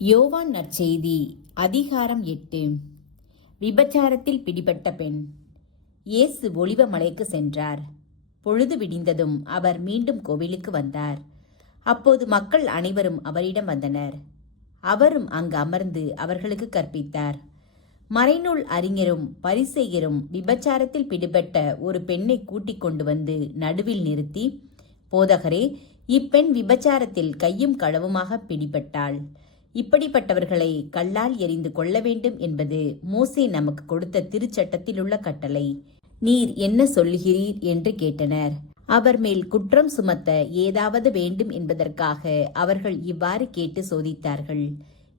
யோவான் நற்செய்தி அதிகாரம் 8. விபச்சாரத்தில் பிடிபட்ட பெண். இயேசு ஒலிவ மலைக்கு சென்றார். பொழுது விடிந்ததும் அவர் மீண்டும் கோவிலுக்கு வந்தார். அப்போது மக்கள் அனைவரும் அவரிடம் வந்தனர். அவரும் அங்கு அமர்ந்து அவர்களுக்கு கற்பித்தார். மறைநூல் அறிஞரும் பரிசேயரும் விபச்சாரத்தில் பிடிபட்ட ஒரு பெண்ணை கூட்டிக் கொண்டு வந்து நடுவில் நிறுத்தி, போதகரே, இப்பெண் விபச்சாரத்தில் கையும் களவுமாக பிடிபட்டாள். இப்படிப்பட்டவர்களை கல்லால் எறிந்து கொள்ள வேண்டும் என்பது மோசே நமக்கு கொடுத்த திருச்சட்டத்திலுள்ள கட்டளை. நீர் என்ன சொல்லுகிறீர் என்று கேட்டனர். அவர் மேல் குற்றம் சுமத்த ஏதாவது வேண்டும் என்பதற்காக அவர்கள் இவ்வாறு கேட்டு சோதித்தார்கள்.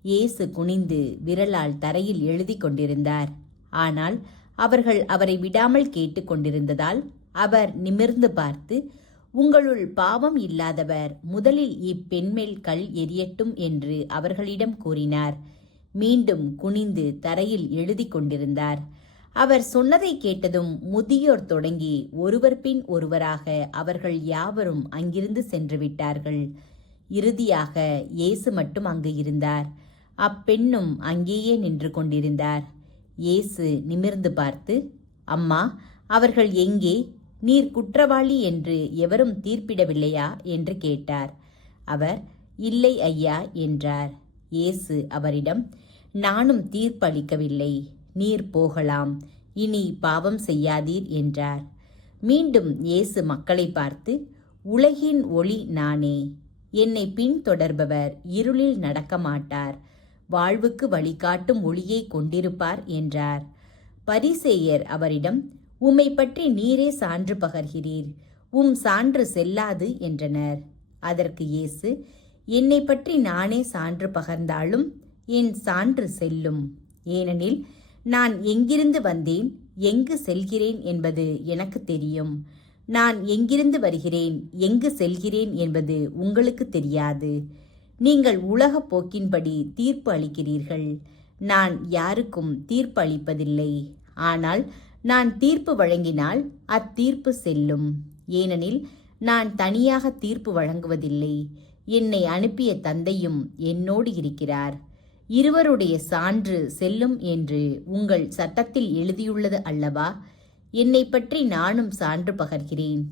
இயேசு குனிந்து விரலால் தரையில் எழுதி கொண்டிருந்தார். ஆனால் அவர்கள் அவரை விடாமல் கேட்டு கொண்டிருந்ததால் அவர் நிமிர்ந்து பார்த்து, உங்களுள் பாவம் இல்லாதவர் முதலில் இப்பெண்மேல் கல் எறியட்டும் என்று அவர்களிடம் கூறினார். மீண்டும் குனிந்து தரையில் எழுதி கொண்டிருந்தார். அவர் சொன்னதை கேட்டதும் முதியோர் தொடங்கி ஒருவர் பின் ஒருவராக அவர்கள் யாவரும் அங்கிருந்து சென்று விட்டார்கள். இறுதியாக இயேசு மட்டும் அங்கு இருந்தார். அப்பெண்ணும் அங்கேயே நின்று கொண்டிருந்தார். இயேசு நிமிர்ந்து பார்த்து, அம்மா, அவர்கள் எங்கே? நீர் குற்றவாளி என்று எவரும் தீர்ப்பிடவில்லையா என்று கேட்டார். அவர், இல்லை ஐயா என்றார். இயேசு அவரிடம், நானும் தீர்ப்பளிக்கவில்லை, நீர் போகலாம், இனி பாவம் செய்யாதீர் என்றார். மீண்டும் இயேசு மக்களை பார்த்து, உலகின் ஒளி நானே. என்னை பின்தொடர்பவர் இருளில் நடக்க மாட்டார், வாழ்வுக்கு வழிகாட்டும் ஒளியை கொண்டிருப்பார் என்றார். பரிசேயர் அவரிடம், உம்மை பற்றி நீரே சான்று பகர்கிறீர், உம் சான்று செல்லாது என்றனர். அதற்கு இயேசு, என்னை பற்றி நானே சான்று பகர்ந்தாலும் என் சான்று செல்லும். ஏனெனில் நான் எங்கிருந்து வந்தேன், எங்கு செல்கிறேன் என்பது எனக்கு தெரியும். நான் எங்கிருந்து வருகிறேன், எங்கு செல்கிறேன் என்பது உங்களுக்கு தெரியாது. நீங்கள் உலக போக்கின்படி தீர்ப்பு அளிக்கிறீர்கள். நான் யாருக்கும் தீர்ப்பு அளிப்பதில்லை. ஆனால் நான் தீர்ப்பு வழங்கினால் அத்தீர்ப்பு செல்லும். ஏனெனில் நான் தனியாக தீர்ப்பு வழங்குவதில்லை, என்னை அனுப்பிய தந்தையும் என்னோடு இருக்கிறார். இருவருடைய சான்று செல்லும் என்று உங்கள் சட்டத்தில் எழுதியுள்ளது அல்லவா? என்னை பற்றி நானும் சான்று பகர்கிறேன்,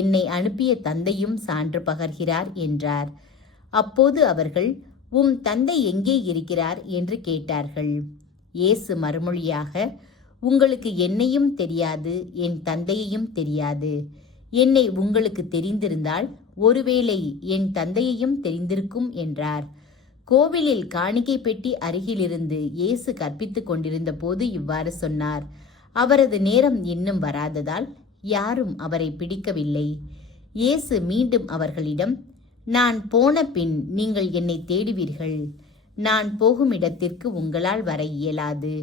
என்னை அனுப்பிய தந்தையும் சான்று பகர்கிறார் என்றார். அப்போது அவர்கள், உம் தந்தை எங்கே இருக்கிறார் என்று கேட்டார்கள். இயேசு மறுமொழியாக, உங்களுக்கு என்னையும் தெரியாது, என் தந்தையையும் தெரியாது. என்னை உங்களுக்கு தெரிந்திருந்தால் ஒருவேளை என் தந்தையையும் தெரிந்திருக்கும் என்றார். கோவிலில் காணிக்கை பெட்டி அருகிலிருந்து இயேசு கற்பித்துக் கொண்டிருந்த போது இவ்வாறு சொன்னார். அவரது நேரம் இன்னும் வராததால் யாரும் அவரை பிடிக்கவில்லை. இயேசு மீண்டும் அவர்களிடம், நான் போன பின் நீங்கள் என்னை தேடுவீர்கள். நான் போகும் இடத்திற்கு உங்களால் வர இயலாது.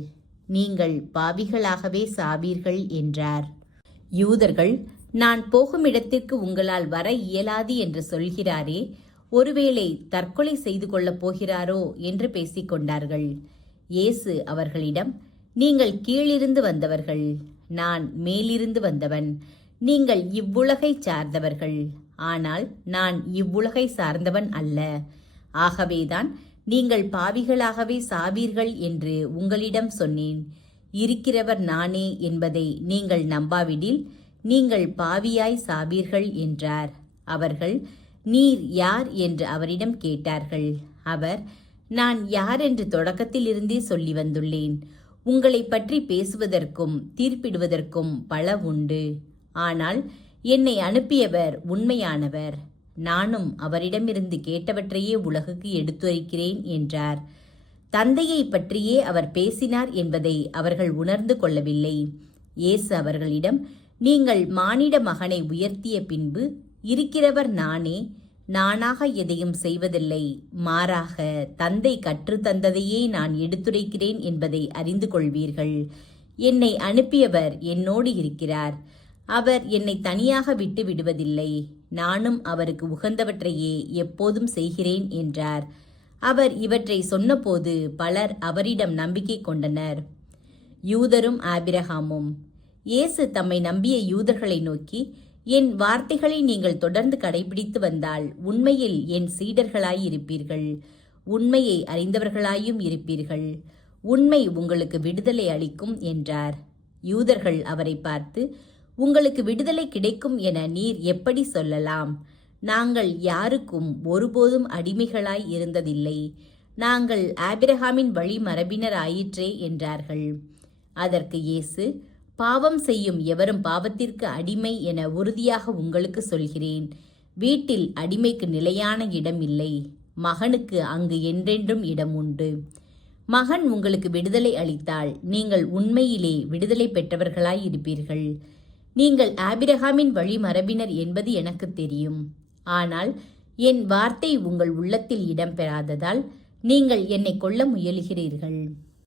நீங்கள் பாவிகளாகவே சாவீர்கள் என்றார். யூதர்கள், நான் போகும் இடத்திற்கு உங்களால் வர இயலாது என்று சொல்கிறாரே, ஒருவேளை தற்கொலை செய்து கொள்ளப் போகிறாரோ என்று பேசிக்கொண்டார்கள். இயேசு அவர்களிடம், நீங்கள் கீழிருந்து வந்தவர்கள், நான் மேலிருந்து வந்தவன். நீங்கள் இவ்வுலகை சார்ந்தவர்கள், ஆனால் நான் இவ்வுலகை சார்ந்தவன் அல்ல. ஆகவேதான் நீங்கள் பாவிகளாகவே சாவீர்கள் என்று உங்களிடம் சொன்னேன். இருக்கிறவர் நானே என்பதை நீங்கள் நம்பாவிடில் நீங்கள் பாவியாய் சாவீர்கள் என்றார். அவர்கள், நீர் யார் என்று அவரிடம் கேட்டார்கள். அவர், நான் யார் என்று தொடக்கத்திலிருந்தே சொல்லி வந்துள்ளேன். உங்களை பற்றி பேசுவதற்கும் தீர்ப்பிடுவதற்கும் பல உண்டு. ஆனால் என்னை அனுப்பியவர் உண்மையானவர். நானும் அவரிடமிருந்து கேட்டவற்றையே உலகுக்கு எடுத்துரைக்கிறேன் என்றார். தந்தையை பற்றியே அவர் பேசினார் என்பதை அவர்கள் உணர்ந்து கொள்ளவில்லை. இயேசு அவர்களிடம், நீங்கள் மானிட மகனை உயர்த்திய பின்பு இருக்கிறவர் நானே, நானாக எதையும் செய்வதில்லை, மாறாக தந்தை கற்றுத்தந்ததையே நான் எடுத்துரைக்கிறேன் என்பதை அறிந்து கொள்வீர்கள். என்னை அனுப்பியவர் என்னோடு இருக்கிறார். அவர் என்னை தனியாக விட்டு விடுவதில்லை. நானும் அவருக்கு உகந்தவற்றையே எப்போதும் செய்கிறேன் என்றார். அவர் இவற்றை சொன்னபோது பலர் அவரிடம் நம்பிக்கை கொண்டனர், யூதரும் ஆபிரகாமும். இயேசு தம்மை நம்பிய யூதர்களை நோக்கி, என் வார்த்தைகளை நீங்கள் தொடர்ந்து கடைபிடித்து வந்தால் உண்மையில் என் சீடர்களாயிருப்பீர்கள். உண்மையை அறிந்தவர்களாயும் இருப்பீர்கள். உண்மை உங்களுக்கு விடுதலை அளிக்கும் என்றார். யூதர்கள் அவரை பார்த்து, உங்களுக்கு விடுதலை கிடைக்கும் என நீர் எப்படி சொல்லலாம்? நாங்கள் யாருக்கும் ஒருபோதும் அடிமைகளாய் இருந்ததில்லை. நாங்கள் ஆபிரகாமின் வழி மரபினர் ஆயிற்றே என்றார்கள். அதற்கு இயேசு, பாவம் செய்யும் எவரும் பாவத்திற்கு அடிமை என உறுதியாக உங்களுக்கு சொல்கிறேன். வீட்டில் அடிமைக்கு நிலையான இடம் இல்லை, மகனுக்கு அங்கு என்றென்றும் இடம் உண்டு. மகன் உங்களுக்கு விடுதலை அளித்தால் நீங்கள் உண்மையிலே விடுதலை பெற்றவர்களாய் இருப்பீர்கள். நீங்கள் ஆபிரகாமின் வழி மரபினர் என்பது எனக்கு தெரியும். ஆனால் என் வார்த்தை உங்கள் உள்ளத்தில் இடம்பெறாததால் நீங்கள் என்னை கொல்ல முயல்கிறீர்கள்.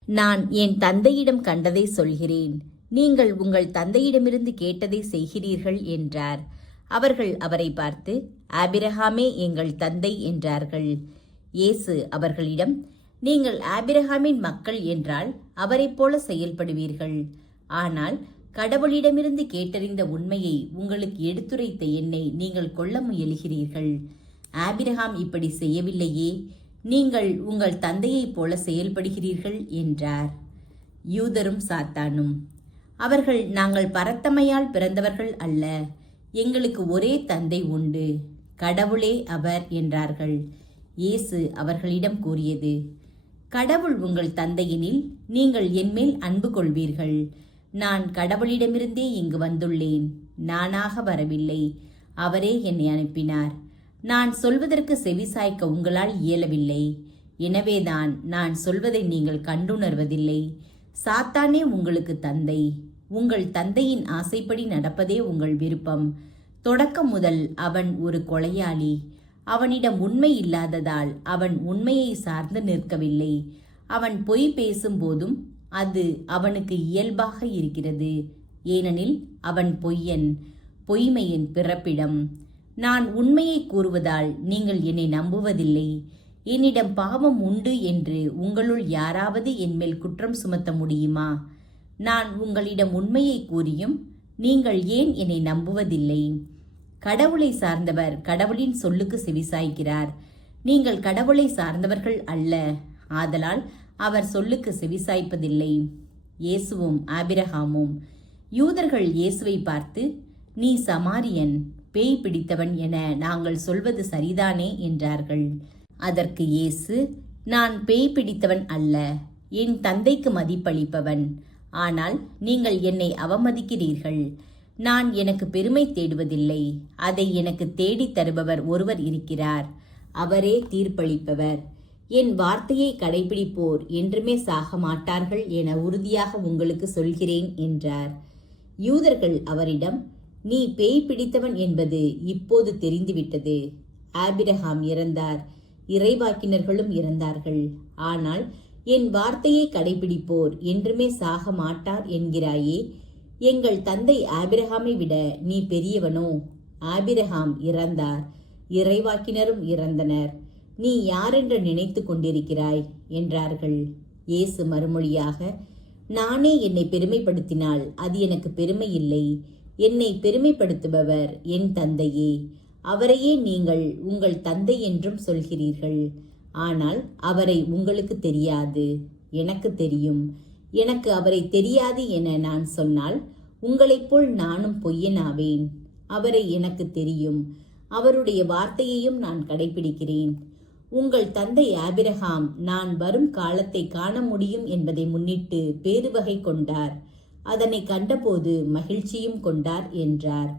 நான் என் தந்தையிடம் கண்டதை சொல்கிறேன், நீங்கள் உங்கள் தந்தையிடமிருந்து கேட்டதை செய்கிறீர்கள் என்றார். அவர்கள் அவரை பார்த்து, ஆபிரகாமே எங்கள் தந்தை என்றார்கள். இயேசு அவர்களிடம், நீங்கள் ஆபிரகாமின் மக்கள் என்றால் அவரைப் போல செயல்படுவீர்கள். ஆனால் கடவுளிடமிருந்து கேட்டறிந்த உண்மையை உங்களுக்கு எடுத்துரைத்த என்னை நீங்கள் கொல்ல முயல்கிறீர்கள். ஆபிரகாம் இப்படி செய்யவில்லையே, நீங்கள் உங்கள் தந்தையைப் போல செயல்படுகிறீர்கள் என்றார். யூதரும் சாத்தானும், அவர்கள் நாங்கள் பரத்தமையால் பிறந்தவர்கள் அல்ல, எங்களுக்கு ஒரே தந்தை உண்டு, கடவுளே அவர் என்றார்கள். இயேசு அவர்களிடம் கூறியது, கடவுள் உங்கள் தந்தையெனில் நீங்கள் என்மேல் அன்பு கொள்வீர்கள். நான் கடவுளிடமிருந்தே இங்கு வந்துள்ளேன், நானாக வரவில்லை, அவரே என்னை அனுப்பினார். நான் சொல்வதற்கு செவிசாய்க்க உங்களால் இயலவில்லை, எனவேதான் நான் சொல்வதை நீங்கள் கண்டுணர்வதில்லை. சாத்தானே உங்களுக்கு தந்தை, உங்கள் தந்தையின் ஆசைப்படி நடப்பதே உங்கள் விருப்பம். தொடக்கம் முதல் அவன் ஒரு கொலையாளி. அவனிடம் உண்மை இல்லாததால் அவன் உண்மையை சார்ந்து நிற்கவில்லை. அவன் பொய் பேசும்போதும் அது அவனுக்கு இயல்பாக இருக்கிறது, ஏனெனில் அவன் பொய்யன், பொய்மையின் பிறப்பிடம். நான் உண்மையை கூறுவதால் நீங்கள் என்னை நம்புவதில்லை. என்னிடம் பாவம் உண்டு என்று உங்களுள் யாராவது என்மேல் குற்றம் சுமத்த முடியுமா? நான் உங்களிடம் உண்மையை கூறியும் நீங்கள் ஏன் என்னை நம்புவதில்லை? கடவுளை சார்ந்தவர் கடவுளின் சொல்லுக்கு செவிசாய்க்கிறார். நீங்கள் கடவுளை சார்ந்தவர்கள் அல்ல, ஆதலால் அவர் சொல்லுக்கு செவிசாய்ப்பதில்லை. இயேசுவும் ஆபிரகாமும். யூதர்கள் இயேசுவை பார்த்து, நீ சமாரியன், பேய் பிடித்தவன் என நாங்கள் சொல்வது சரிதானே என்றார்கள். அதற்கு இயேசு, நான் பேய் பிடித்தவன் அல்ல, என் தந்தைக்கு மதிப்பளிப்பவன். ஆனால் நீங்கள் என்னை அவமதிக்கிறீர்கள். நான் எனக்கு பெருமை தேடுவதில்லை, அதை எனக்கு தேடித் தருபவர் ஒருவர் இருக்கிறார், அவரே தீர்ப்பளிப்பவர். என் வார்த்தையை கடைபிடிப்போர் என்றுமே சாக மாட்டார்கள் என உறுதியாக உங்களுக்கு சொல்கிறேன் என்றார். யூதர்கள் அவரிடம், நீ பேய் பிடித்தவன் என்பது இப்போது தெரிந்துவிட்டது. ஆபிரகாம் இறந்தார், இறைவாக்கினர்களும் இறந்தார்கள். ஆனால் என் வார்த்தையை கடைபிடிப்போர் என்றுமே சாக மாட்டார் என்கிறாயே, எங்கள் தந்தை ஆபிரகாமை விட நீ பெரியவனோ? ஆபிரகாம் இறந்தார், இறைவாக்கினரும் இறந்தனர், நீ யாரென்று நினைத்து கொண்டிருக்கிறாய் என்றார்கள். இயேசு மறுமொழியாக, நானே என்னை பெருமைப்படுத்தினால் அது எனக்கு பெருமை இல்லை. என்னை பெருமைப்படுத்துபவர் என் தந்தையே, அவரையே நீங்கள் உங்கள் தந்தை என்றும் சொல்கிறீர்கள். ஆனால் அவரை உங்களுக்கு தெரியாது, எனக்கு தெரியும். எனக்கு அவரை தெரியாது என நான் சொன்னால் உங்களைப் போல் நானும் பொய்யனாவேன். அவரை எனக்கு தெரியும், அவருடைய வார்த்தையையும் நான் கடைபிடிக்கிறேன். உங்கள் தந்தை ஆபிரகாம் நான் வரும் காலத்தை காண முடியும் என்பதை முன்னிட்டு பேருவகை கொண்டார், அதனை கண்டபோது மகிழ்ச்சியும் கொண்டார் என்றார்.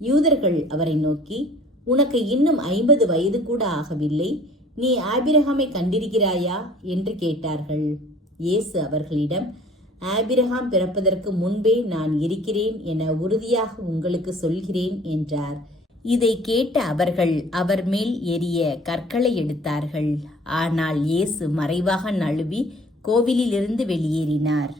யூதர்கள் அவரை நோக்கி, உனக்கு இன்னும் 50 வயது கூட ஆகவில்லை, நீ ஆபிரகாமை கண்டிருக்கிறாயா என்று கேட்டார்கள். இயேசு அவர்களிடம், ஆபிரகாம் பிறப்பதற்கு முன்பே நான் இருக்கிறேன் என உறுதியாக உங்களுக்கு சொல்கிறேன் என்றார். இதை கேட்ட அவர்கள் அவர் மேல் எறிய கற்களை எடுத்தார்கள். ஆனால் இயேசு மறைவாக நழுவி கோவிலிலிருந்து வெளியேறினார்.